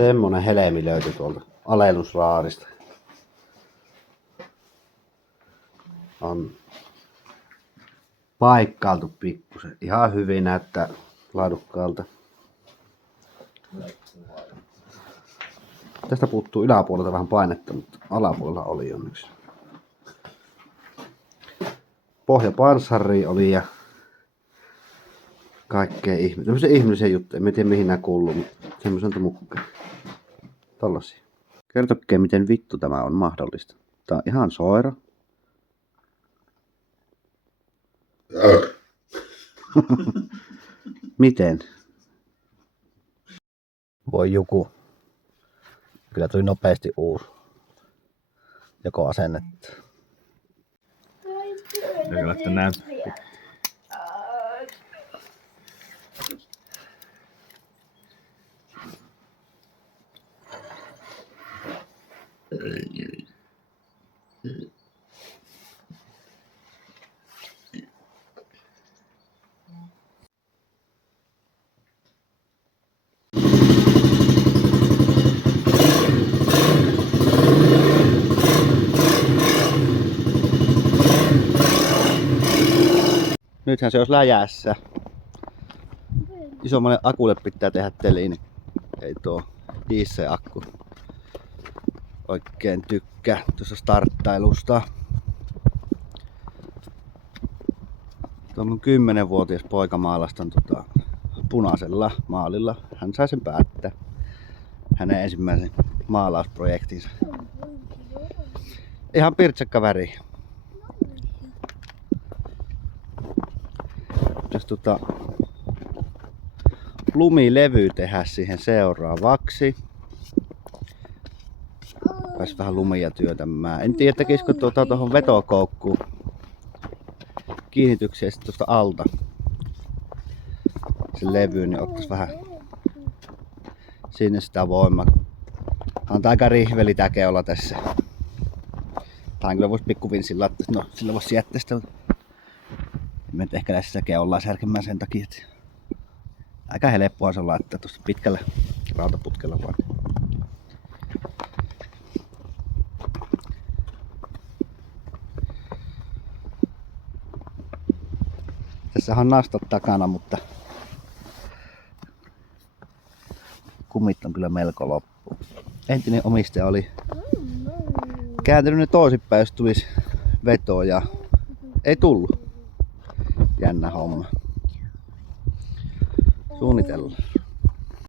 Semmonen helmi löytyi tuolta alennusraadista. On paikkailtu pikkusen. Ihan hyvin näyttää laadukkaalta. Tästä puuttuu yläpuolelta vähän painetta, mutta alapuolella oli onneksi. Pohjapanssari oli ja kaikkea ihmeellisiä juttuja. En tiedä mihin nää kuuluu, mutta semmoiselta mukaan. Tollasia. Kertokaa miten vittu tämä on mahdollista. Tää on ihan soira. Miten? Voi joku. Kyllä tuli nopeasti uusi. Joko asennetta. Kyllä, näin. Nythän se olisi läjässä. Isommalle akulle pitää tehdä teliin. Ei tuo DC-akku oikein tykkää tuossa starttailusta. Tuo mun 10-vuotias poika maalastan punaisella maalilla. Hän sai sen päättää. Hänen ensimmäisen maalausprojektinsa. Ihan pirtsekka väri. Jos lumilevy tehdä siihen seuraavaksi. Pääs vähän lumia työtämään. En tiedä tekisikö tuohon vetokoukkuun kiinnityksiä sitten tuosta alta. Se levy, niin ottais vähän sinne sitä voimaa. On aika rihveli tää keula tässä. Tää kyllä voisi pikkuvinsin laittaa. No sillä voisi jättää sitä. En ehkä lähtisi sitä keulaa särkemään sen takia, että aika helppoa se laittaa tuosta pitkällä rautaputkella vaan. Tässä on nastat takana, mutta kummit on kyllä melko loppu. Entinen omistaja oli kääntynyt ne toisinpäin, jos tulisi vetoa ja ei tullut. Jännä homma. Suunnitellaan.